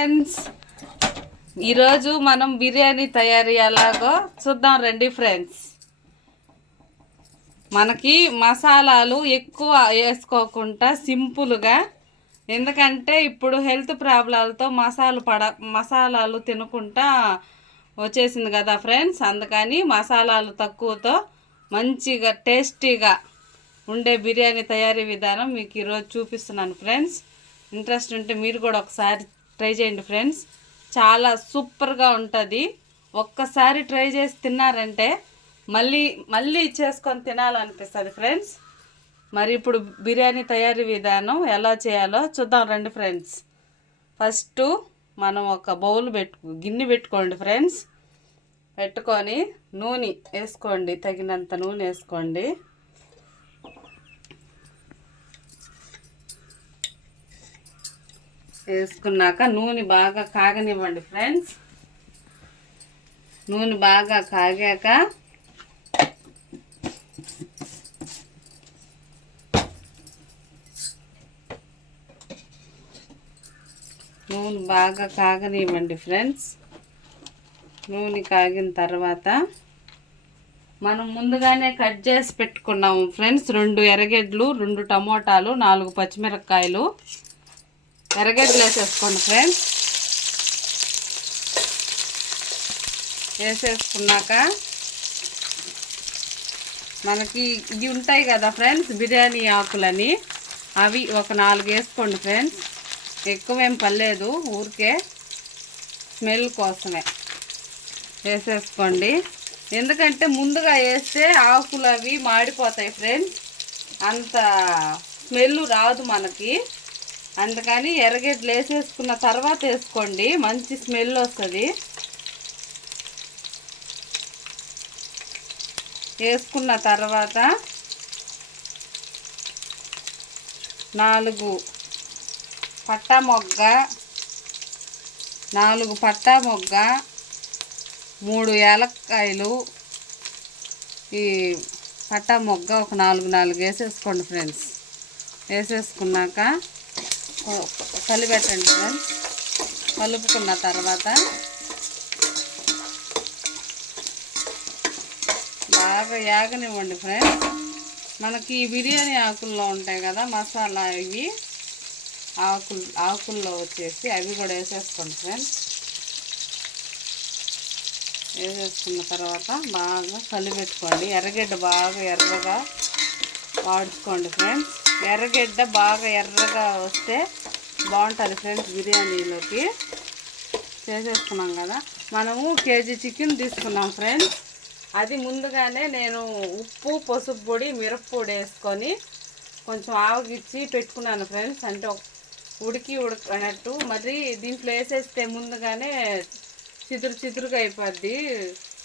Friends ఈరోజు మనం బిర్యానీ తయారీ ఎలాగో చూద్దాం రండి ఫ్రెండ్స్ మనకి మసాలాలు ఎక్కువ వేసుకోకుండా సింపుల్గా ఎందుకంటే ఇప్పుడు హెల్త్ ప్రాబ్లాలతో మసాలు పడ మసాలాలు తినకుండా వచ్చేసింది కదా ఫ్రెండ్స్ అందుకని మసాలాలు తక్కువతో మంచిగా టేస్టీగా ఉండే బిర్యానీ తయారీ విధానం మీకు ఈరోజు చూపిస్తున్నాను ఫ్రెండ్స్ ఇంట్రెస్ట్ ఉంటే మీరు కూడా ఒకసారి ట్రై చేయండి ఫ్రెండ్స్. చాలా సూపర్గా ఉంటుంది. ఒక్కసారి ట్రై చేసి తిన్నారంటే మళ్ళీ మళ్ళీ చేసుకొని తినాలనిపిస్తుంది ఫ్రెండ్స్. మరి ఇప్పుడు బిర్యానీ తయారీ విధానం ఎలా చేయాలో చూద్దాం రండి ఫ్రెండ్స్. ఫస్ట్ మనం ఒక బౌల్ పెట్టు గిన్నె పెట్టుకోండి ఫ్రెండ్స్. పెట్టుకొని నూనె వేసుకోండి తగినంత నూనె వేసుకోండి. వేసుకున్నాక నూనె బాగా కాగనివ్వండి ఫ్రెండ్స్. నూనె బాగా కాగాక నూనె బాగా కాగనివ్వండి ఫ్రెండ్స్. నూనె కాగిన తర్వాత మనం ముందుగానే కట్ చేసి పెట్టుకున్నాము ఫ్రెండ్స్. రెండు ఎర్రగడ్డలు రెండు టమోటాలు నాలుగు పచ్చిమిరపకాయలు ఎర్రగడ్డలు వేసేసుకోండి ఫ్రెండ్స్. వేసేసుకున్నాక మనకి ఇవి ఉంటాయి కదా ఫ్రెండ్స్ బిర్యానీ ఆకులని. అవి ఒక నాలుగు వేసుకోండి ఫ్రెండ్స్. ఎక్కువేం పర్లేదు ఊరికే స్మెల్ కోసమే. వేసేసుకోండి. ఎందుకంటే ముందుగా వేస్తే ఆకులు అవి మాడిపోతాయి ఫ్రెండ్స్. అంత స్మెల్ రాదు మనకి. అందుకని ఎర్రగడ్డలు వేసేసుకున్న తర్వాత వేసుకోండి. మంచి స్మెల్ వస్తుంది. వేసుకున్న తర్వాత నాలుగు పట్టా మొగ్గ నాలుగు పట్టా మొగ్గ మూడు ఏలక్కాయలు ఈ పట్టా మొగ్గ ఒక నాలుగు నాలుగు వేసేసుకోండి ఫ్రెండ్స్. వేసేసుకున్నాక కలిపెట్టండి ఫ్రెండ్స్ కలుపుకున్న తర్వాత బాగా యాగనివ్వండి ఫ్రెండ్స్. మనకి ఈ బిర్యానీ ఆకుల్లో ఉంటాయి కదా మసాలా ఇవి. ఆకులు ఆకుల్లో వచ్చేసి అవి కూడా వేసేసుకోండి ఫ్రెండ్స్. వేసేసుకున్న తర్వాత బాగా కలిపెట్టుకోండి. ఎర్రగడ్డ బాగా ఎర్రగా వాడుకోండి ఫ్రెండ్స్. ఎర్రగడ్డ బాగా ఎర్రగా వస్తే బాగుంటుంది ఫ్రెండ్స్ బిర్యానీలోకి. చేసేసుకున్నాం కదా. మనము కేజీ చికెన్ తీసుకున్నాం ఫ్రెండ్స్. అది ముందుగానే నేను ఉప్పు పసుపు పొడి మిరప్పొడి వేసుకొని కొంచెం ఆవగిచ్చి పెట్టుకున్నాను ఫ్రెండ్స్. అంటే ఉడికి ఉడకనట్టు. మరి దీంట్లో వేసేస్తే ముందుగానే చిదురు చిదురుగా అయిపోద్ది.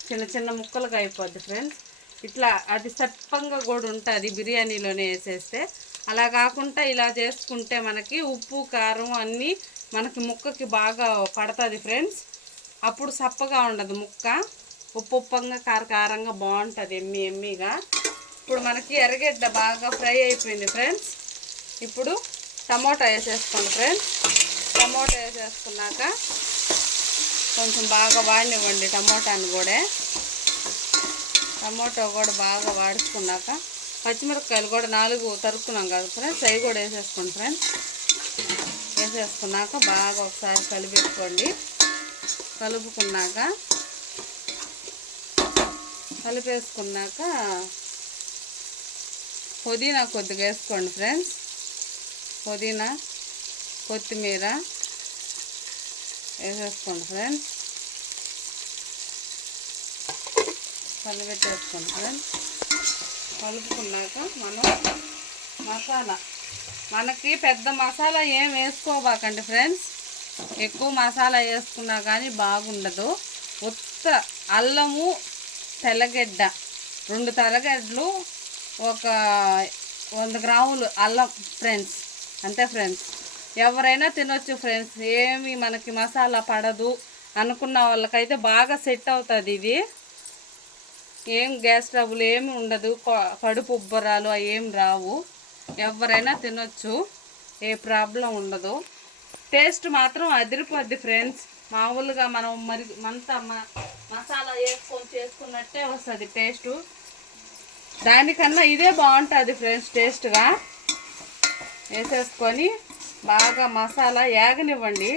చిన్న చిన్న ముక్కలుగా అయిపోద్ది ఫ్రెండ్స్. ఇట్లా అది సర్పంగా కూడా ఉంటుంది బిర్యానీలోనే వేసేస్తే. అలా కాకుండా ఇలా చేసుకుంటే మనకి ఉప్పు కారం అన్నీ మనకి ముక్కకి బాగా పడుతుంది ఫ్రెండ్స్. అప్పుడు సప్పగా ఉండదు ముక్క. ఉప్పు ఉప్పంగా కారకారంగా బాగుంటుంది ఎమ్మి ఎమ్మిగా. ఇప్పుడు మనకి ఎర్రగడ్డ బాగా ఫ్రై అయిపోయింది ఫ్రెండ్స్. ఇప్పుడు టమోటా వేసేసుకోండి ఫ్రెండ్స్. టమోటా వేసేసుకున్నాక కొంచెం బాగా వాడినివ్వండి టమోటాను కూడా. టమోటా కూడా బాగా వాడుకున్నాక పచ్చిమిరపకాయలు కూడా నాలుగు తరుక్కున్నాం కదా ఫ్రెండ్స్ అవి కూడా వేసేసుకోండి ఫ్రెండ్స్. వేసేసుకున్నాక బాగా ఒకసారి కలిపెట్టుకోండి. కలుపుకున్నాక కలిపేసుకున్నాక పుదీనా కొద్దిగా వేసుకోండి ఫ్రెండ్స్. పుదీనా కొత్తిమీర వేసేసుకోండి ఫ్రెండ్స్. కలిపెట్టేసుకోండి ఫ్రెండ్స్. కలుపుకున్నాక మనం మసాలా. మనకి పెద్ద మసాలా ఏం వేసుకోబాకండి ఫ్రెండ్స్. ఎక్కువ మసాలా వేసుకున్నా కానీ బాగుండదు. ఉత్త అల్లము తెల్లగడ్డ రెండు తెల్లగడ్డలు ఒక వంద గ్రాములు అల్లం ఫ్రెండ్స్. అంతే ఫ్రెండ్స్. ఎవరైనా తినొచ్చు ఫ్రెండ్స్. ఏమి మనకి మసాలా పడదు అనుకున్న వాళ్ళకైతే బాగా సెట్ అవుతుంది ఇది. ఏం గ్యాస్ ట్రబుల్ ఏమి ఉండదు. కడుపు ఉబ్బరాలు అవి ఏం రావు. ఎవరైనా తినొచ్చు. ఏ ప్రాబ్లం ఉండదు. టేస్ట్ మాత్రం అదిరిపోద్ది ఫ్రెండ్స్. మామూలుగా మనం మరి మంత మసాలా వేసుకొని చేసుకున్నట్టే వస్తుంది టేస్ట్. దానికన్నా ఇదే బాగుంటుంది ఫ్రెండ్స్ టేస్ట్గా. వేసేసుకొని బాగా మసాలా ఏగనివ్వండి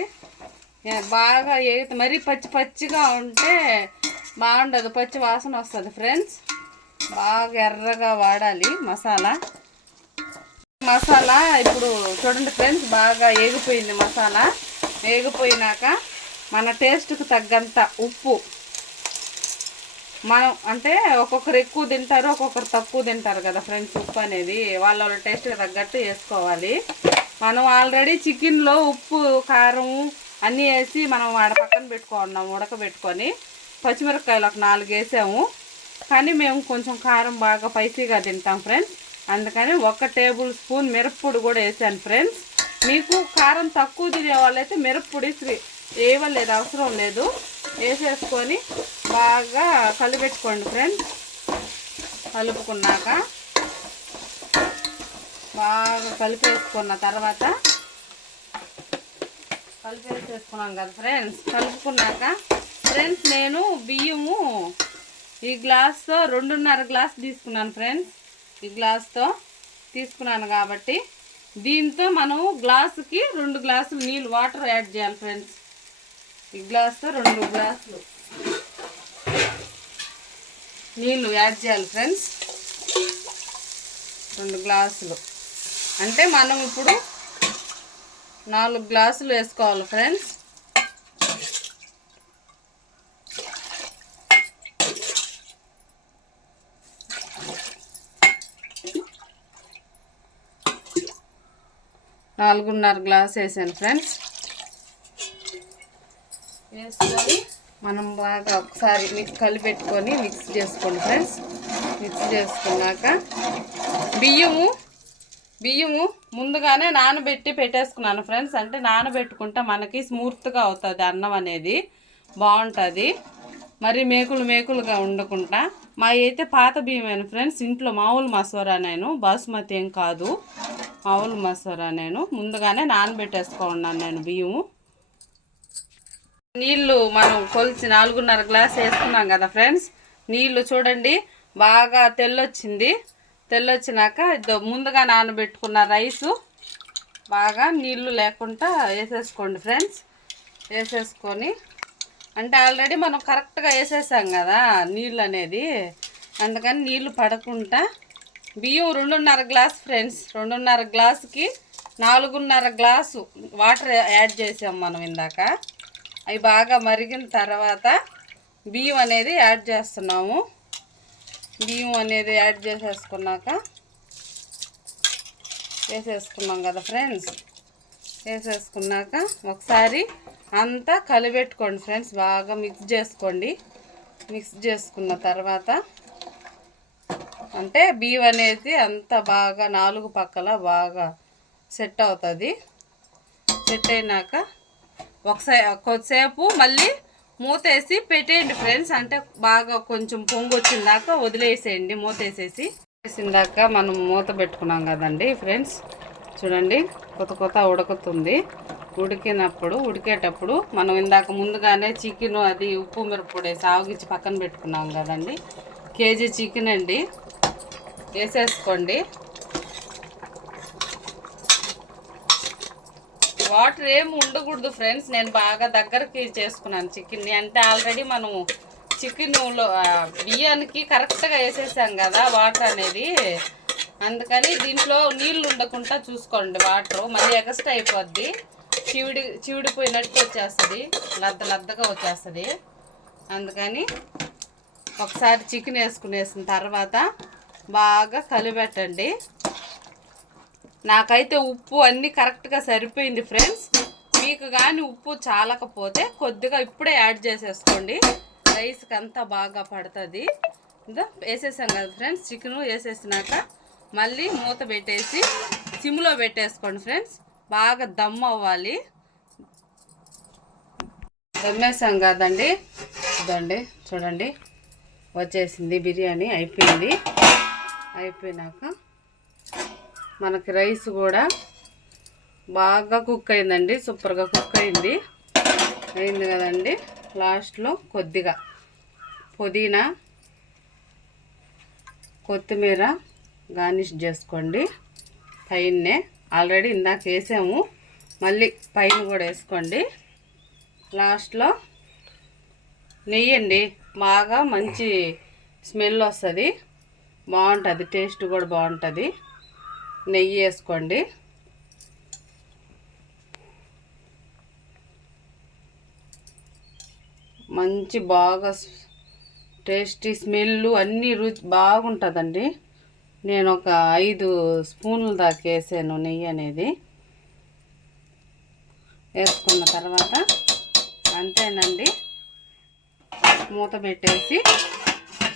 బాగా ఏ మరీ పచ్చి పచ్చిగా ఉంటే బాగుండదు పచ్చి వాసన వస్తుంది ఫ్రెండ్స్ బాగా ఎర్రగా వాడాలి మసాలా. మసాలా ఇప్పుడు చూడండి ఫ్రెండ్స్ బాగా ఏగిపోయింది మసాలా. ఏగిపోయినాక మన టేస్ట్కి తగ్గంత ఉప్పు. మనం అంటే ఒక్కొక్కరు ఎక్కువ తింటారు ఒక్కొక్కరు తక్కువ తింటారు కదా ఫ్రెండ్స్ ఉప్పు అనేది. వాళ్ళ వాళ్ళ టేస్ట్కి తగ్గట్టు వేసుకోవాలి మనం ఆల్రెడీ చికెన్లో ఉప్పు కారం అన్నీ వేసి మనం ఆడ పక్కన పెట్టుకున్నాం ఉడకబెట్టుకొని. పచ్చిమిరపకాయలు ఒక నాలుగు వేసాము. కానీ మేము కొంచెం కారం బాగా పైసీగా తింటాం ఫ్రెండ్స్. అందుకని ఒక టేబుల్ స్పూన్ మిరప్పొడి కూడా వేసాను ఫ్రెండ్స్. మీకు కారం తక్కువ తినే వాళ్ళైతే మిరప్పొడి వేయవలేదు అవసరం లేదు. వేసేసుకొని బాగా కలిపెట్టుకోండి ఫ్రెండ్స్. కలుపుకున్నాక బాగా కలిపేసుకున్న తర్వాత కలిపేసేసుకున్నాం కదా ఫ్రెండ్స్. కలుపుకున్నాక ఫ్రెండ్స్ నేను బియ్యము ఈ గ్లాస్తో రెండున్నర గ్లాస్ తీసుకున్నాను ఫ్రెండ్స్. ఈ గ్లాస్తో తీసుకున్నాను కాబట్టి దీంతో మనం గ్లాసుకి రెండు గ్లాసులు నీళ్ళు వాటర్ యాడ్ చేయాలి ఫ్రెండ్స్. ఈ గ్లాస్తో రెండు గ్లాసులు నీళ్ళు యాడ్ చేయాలి ఫ్రెండ్స్. రెండు గ్లాసులు. అంటే మనం ఇప్పుడు నాలుగు గ్లాసులు వేసుకోవాలి ఫ్రెండ్స్. నాలుగున్నర గ్లాస్ వేసాను ఫ్రెండ్స్. వేసుకొని మనం బాగా ఒకసారి మిక్స్ కలిపెట్టుకొని మిక్స్ చేసుకోండి ఫ్రెండ్స్. మిక్స్ చేసుకున్నాక బియ్యము బియ్యము ముందుగానే నానబెట్టి పెట్టేసుకున్నాను ఫ్రెండ్స్. అంటే నానబెట్టుకుంటే మనకి స్మూత్గా అవుతుంది అన్నం అనేది. బాగుంటుంది. మరి మేకులు మేకులుగా ఉండకుండా మా అయితే పాత బియ్యమైన ఫ్రెండ్స్ ఇంట్లో మామూలు మసూరా నేను బాసుమతి ఏం కాదు. మామూలు మసూరా నేను. ముందుగానే నానబెట్టేసుకున్నాను నేను బియ్యము నీళ్ళు మనం కొలిచి నాలుగున్నర గ్లాస్ వేసుకున్నాం కదా ఫ్రెండ్స్. నీళ్ళు చూడండి బాగా తెల్లొచ్చింది. తెల్లొచ్చినాక ముందుగా నానబెట్టుకున్న రైసు బాగా నీళ్ళు లేకుండా వేసేసుకోండి ఫ్రెండ్స్. వేసేసుకొని అంటే ఆల్రెడీ మనం కరెక్ట్గా వేసేసాం కదా నీళ్ళు అనేది. అందుకని నీళ్ళు పడకుండా బియ్యం రెండున్నర గ్లాస్ ఫ్రెండ్స్ రెండున్నర గ్లాసుకి నాలుగున్నర గ్లాసు వాటర్ యాడ్ చేసాం మనం ఇందాక. అవి బాగా మరిగిన తర్వాత బియ్యం అనేది యాడ్ చేస్తున్నాము. బియ్యం అనేది యాడ్ చేసేసుకున్నాక వేసేసుకున్నాం కదా ఫ్రెండ్స్. వేసేసుకున్నాక ఒకసారి అంతా కలిపెట్టుకోండి ఫ్రెండ్స్ బాగా మిక్స్ చేసుకోండి. మిక్స్ చేసుకున్న తర్వాత అంటే బియ్యం అనేది అంత బాగా నాలుగు పక్కల బాగా సెట్ అవుతుంది. సెట్ అయినాక ఒకసారి కొద్దిసేపు మళ్ళీ మూతేసి పెట్టేయండి ఫ్రెండ్స్. అంటే బాగా కొంచెం పొంగు వచ్చిందాక వదిలేసేయండి మూతేసేసి. వేసిందాక మనం మూత పెట్టుకున్నాం కదండి ఫ్రెండ్స్. చూడండి కొత్త కొత్త ఉడుకుతుంది. ఉడికినప్పుడు ఉడికేటప్పుడు మనం ఇందాక ముందుగానే చికెన్ అది ఉప్పు మిరప్పొడి సాగిచ్చి పక్కన పెట్టుకున్నాం కదండి. కేజీ చికెన్ అండి. వేసేసుకోండి. వాటర్ ఏమి ఉండకూడదు ఫ్రెండ్స్. నేను బాగా దగ్గరికి చేసుకున్నాను చికెన్ని. అంటే ఆల్రెడీ మనం చికెన్లో బియ్యానికి కరెక్ట్గా వేసేసాం కదా వాటర్ అనేది. అందుకని దీంట్లో నీళ్ళు ఉండకుండా చూసుకోండి వాటర్. మళ్ళీ ఎక్స్ట్రా అయిపోద్ది. చివిడి చివిడిపోయినట్టు వచ్చేస్తుంది. లద్ద లద్దగా వచ్చేస్తుంది. అందుకని ఒకసారి చికెన్ వేసుకునేసిన తర్వాత బాగా కలిపెట్టండి. నాకైతే ఉప్పు అన్నీ కరెక్ట్గా సరిపోయింది ఫ్రెండ్స్. మీకు కానీ ఉప్పు చాలకపోతే కొద్దిగా ఇప్పుడే యాడ్ చేసేసుకోండి. రైస్కి అంతా బాగా పడుతుంది. ఇంకా వేసేసాం కదా ఫ్రెండ్స్ చికెన్ వేసేసినాక మళ్ళీ మూత పెట్టేసి సిమ్లో పెట్టేసుకోండి ఫ్రెండ్స్. బాగా దమ్ అవ్వాలి. దమ్మేసాం కదండి. ఇదండి చూడండి. వచ్చేసింది బిర్యానీ అయిపోయింది. అయిపోయినాక మనకి రైస్ కూడా బాగా కుక్ అయిందండి సూపర్గా కుక్ అయింది. అయింది కదండి. లాస్ట్లో కొద్దిగా పుదీనా కొత్తిమీర గార్నిష్ చేసుకోండి. పైన్నే ఆల్రెడీ ఇందాక వేసాము. మళ్ళీ పైన కూడా వేసుకోండి. లాస్ట్లో నెయ్యి అండి బాగా మంచి స్మెల్ వస్తుంది. బాగుంటుంది. టేస్ట్ కూడా బాగుంటుంది. నెయ్యి వేసుకోండి. మంచి బాగా టేస్టీ స్మెల్ అన్నీ రుచి బాగుంటుందండి. నేను ఒక ఐదు స్పూన్ల దాకా వేసాను నెయ్యి అనేది. వేసుకున్న తర్వాత అంతేనండి. మూత పెట్టేసి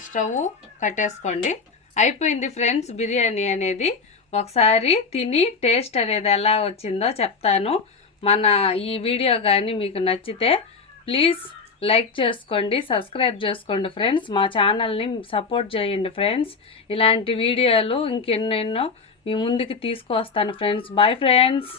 స్టవ్ కట్టేసుకోండి. అయిపోయింది ఫ్రెండ్స్ బిర్యానీ అనేది. ఒకసారి తిని టేస్ట్ అనేది ఎలా వచ్చిందో చెప్తాను. మన ఈ వీడియో కానీ మీకు నచ్చితే ప్లీజ్ లైక్ చేసుకోండి సబ్స్క్రైబ్ చేసుకోండి ఫ్రెండ్స్. మా ఛానల్ని సపోర్ట్ చేయండి ఫ్రెండ్స్. ఇలాంటి వీడియోలు ఇంకెన్నెన్నో మీ ముందుకు తీసుకొస్తాను ఫ్రెండ్స్. Bye friends